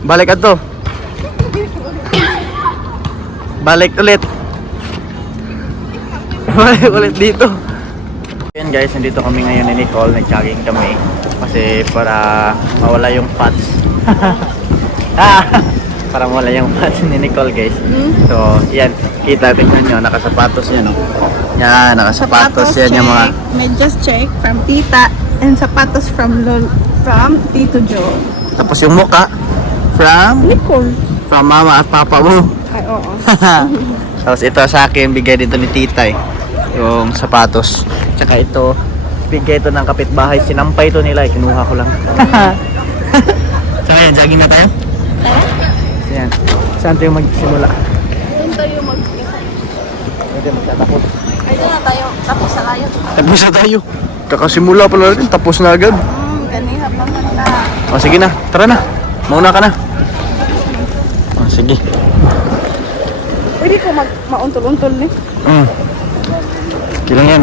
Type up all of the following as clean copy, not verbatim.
Balik ato. Balik ulit. Balik ulit dito. Ayan guys, nandito kami ngayon ni Nicole. Nag-jogging kami. Kasi para mawala yung fats. Para mawala yung fats ni Nicole guys. So, yan. Kita, tingnan nyo. Nakasapatos yan. Yan, nakasapatos yan yung mga... Medyas check from Tita and sapatos from Tito Joe. Tapos yung mukha from Nicole. Mama at Papa mo. Ay, oo. Tapos ito sa akin, bigay dito ni Tita yung sapatos. Tsaka ito, bigay ito ng kapitbahay. Sinampay ito nila, kinuha ko lang. So ngayon, jogging na tayo? Ayan. Saan tayo magsimula? Doon tayo Pwede magtatapos. Ay, doon na tayo. Tapos na tayo. Tapos na tayo. Kakasimula pala natin, tapos na agad. Ganina pa man na. O sige na, tara na. Mauna ka na. O sige. Pwede ko mauntol-untol ni. Okay lang yan.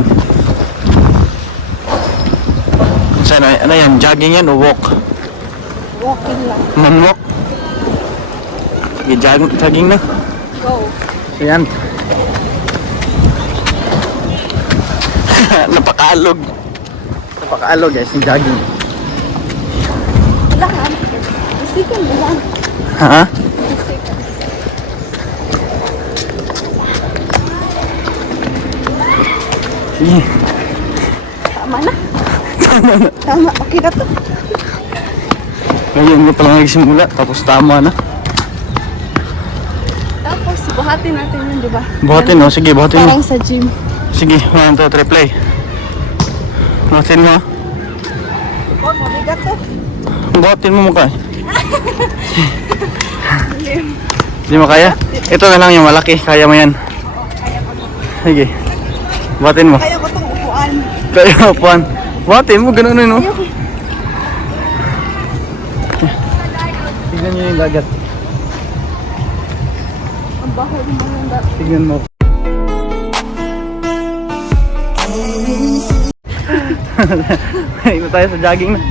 Saan, ano yan? Jogging yan o walk? Walking lang. Man-walk? Sige, jogging na. Go. So yan. Napakaalog. Napakaalog guys, yung jogging. Wala ka. Isikan mo lang. Ha? Isikan. Sige. Tama na. Tama. Okay na to. Ngayon mo palang nagsimula, tapos tama na. Tapos, buhatin natin yun, di ba? Buhatin no? Sige, buhatin mo. Parang sa gym. Sige, 1, 2, 3, play. Buhatin mo. Ikaw, mabigat to. Buhatin mo mukha. Hindi mo kaya? Ito na lang yung malaki, kaya mo yan. Sige. Buhatin mo. Kaya ko itong upuan. Kaya upuan. Buhatin mo, ganun no? Ayoko. Tignan nyo yung dagat. Ang baho naman yung dapat. Tignan mo. Ito tayo sa jogging na.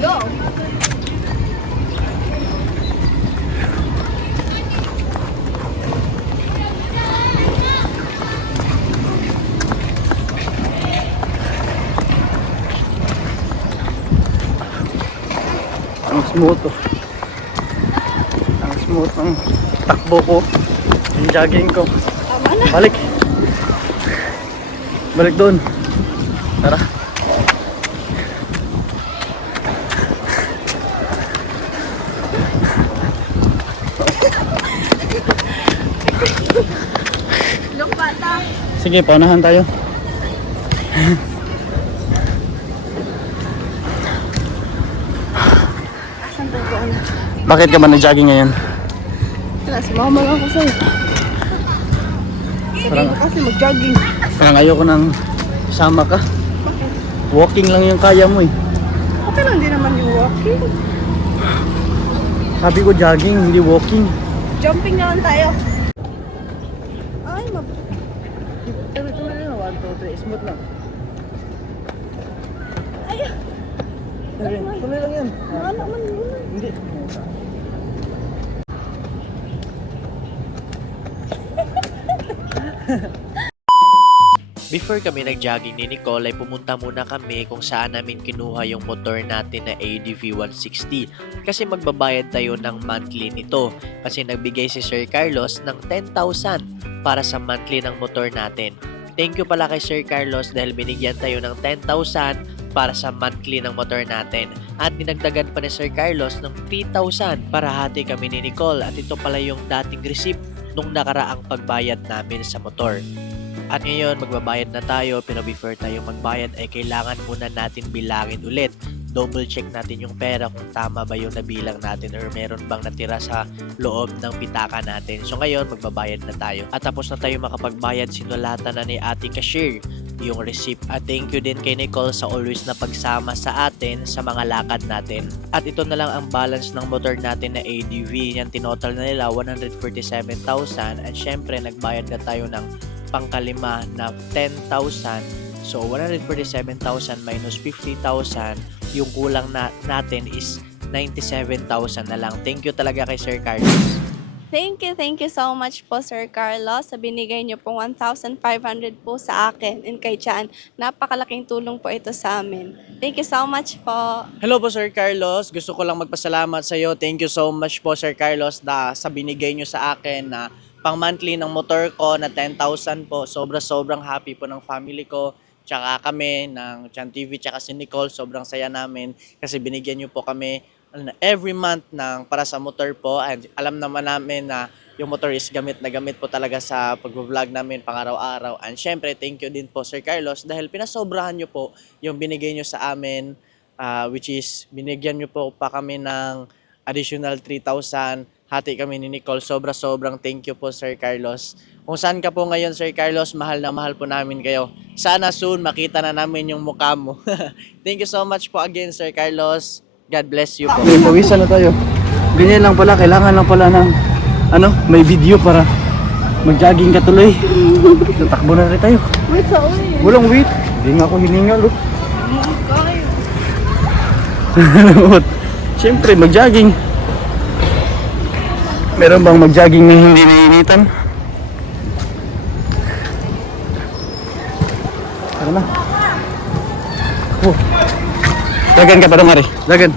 Go! Ang smooth oh. Ang smooth ang takbo ko. Yung jogging ko. Tama na. Balik. Balik doon. Tara. Lumpata. Sige, paunahan tayo. Asan tayo ko na? Bakit ka ba nag-jogging ngayon? Wala, sumama lang ako sa'yo. Parang kasi mag-jogging. Parang ayoko nang sama ka. Walking lang yung kaya mo eh. Okay lang din naman yung walking. Sabi ko jogging, hindi walking. Jumping na lang tayo. Ay, Tuloy na, 1, 2, 3, smooth lang. Ay, Tuloy lang yan. ano man yun? Hindi. Before kami nag-jogging ni Nicole ay pumunta muna kami kung saan namin kinuha yung motor natin na ADV 160 kasi magbabayad tayo ng monthly nito kasi nagbigay si Sir Carlos ng 10,000 para sa monthly ng motor natin. Thank you pala kay Sir Carlos dahil binigyan tayo ng 10,000 para sa monthly ng motor natin at dinagdagan pa ni Sir Carlos ng 3,000 para hati kami ni Nicole at ito pala yung dating receipt nung nakaraang pagbayad namin sa motor. At ngayon, magbabayad na tayo pero before tayo magbayad ay kailangan muna natin bilangin ulit. Double check natin yung pera kung tama ba yung nabilang natin or meron bang natira sa loob ng pitaka natin. So ngayon, magbabayad na tayo. At tapos na tayo makapagbayad, sinulatan na ni Ate Cashier yung receipt. At thank you din kay Nicole sa always na pagsama sa atin sa mga lakad natin. At ito na lang ang balance ng motor natin na ADV. Yan tinotal na nila 147,000 at syempre nagbayad na tayo ng pangkalima na 10,000. So 147,000 minus 50,000, yung kulang na natin is 97,000 na lang. Thank you talaga kay Sir Carlos. Thank you so much po Sir Carlos sa binigay niyo po 1,500 po sa akin and kay Chan. Napakalaking tulong po ito sa amin. Thank you so much po. Hello po Sir Carlos, gusto ko lang magpasalamat sa iyo. Thank you so much po Sir Carlos sa binigay nyo sa akin na pang monthly ng motor ko na 10,000 po. Sobrang happy po ng family ko. Tsaka kami ng Chan TV tsaka si Nicole, sobrang saya namin kasi binigyan nyo po kami every month para sa motor po. And alam naman namin na yung motor is gamit na gamit po talaga sa pag-vlog namin pang araw-araw. And syempre, thank you din po Sir Carlos dahil pinasobrahan nyo po yung binigay nyo sa amin, which is binigyan nyo po pa kami ng additional 3,000. Hati kami ni Nicole. Sobrang thank you po Sir Carlos. Kung saan ka po ngayon Sir Carlos, mahal na mahal po namin kayo. Sana soon makita na namin yung mukha mo. Thank you so much po again Sir Carlos. God bless you po. Pawisan na tayo. Ganyan lang pala, kailangan lang pala ng may video para mag-jogging ka tuloy. Tatakbo na rin tayo. Wait, sorry. Walang wait. Hindi nga ako hiningal. Oh. Siyempre, mag-jogging. Meron bang mag-jogging na hindi naiinitan? Tara na. Oh. Lagan ka pa dong, Ari. Lagan.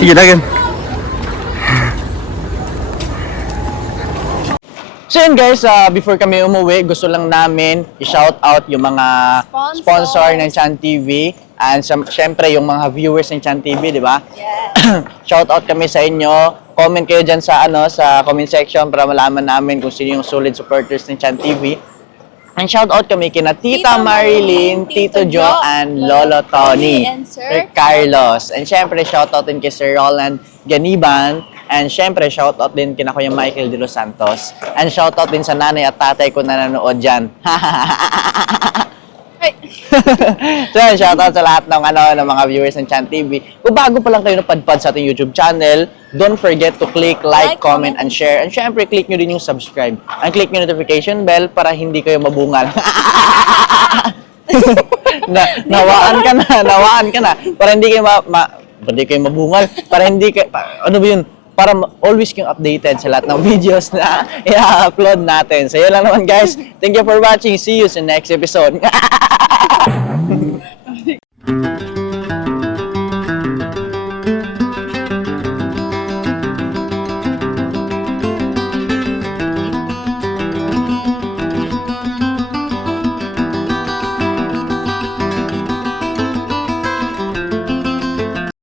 Sige, lagan. So yun guys, before kami umuwi, gusto lang namin i-shout out yung mga sponsor ng Chan TV and syempre yung mga viewers ng Chan TV, di ba? Yes. Shout out kami sa inyo. Comment kayo dyan sa sa comment section para malaman namin kung sino yung solid supporters ng Chan TV. And shout out kami kina Tita Marilyn, Tito Joe, and Lolo Tony, and Sir Carlos. And syempre shout out din kay Sir Roland Ganiban. And syempre, shoutout din kina Kuya Michael De Los Santos. And shoutout din sa nanay at tatay ko na nanonood dyan. So, shoutout sa lahat ng mga viewers ng Chan TV. Kung bago pa lang kayo napadpad sa ating YouTube channel, don't forget to click like, comment, and share. And syempre, click nyo din yung subscribe. And click nyo notification bell para hindi kayo mabungal. Nawaan ka na. Para hindi kayo hindi kayo mabungal. Para hindi kayo, ano ba yun? Para always kayong updated sa lahat ng videos na i-upload natin. So, yun lang naman guys. Thank you for watching. See you sa next episode.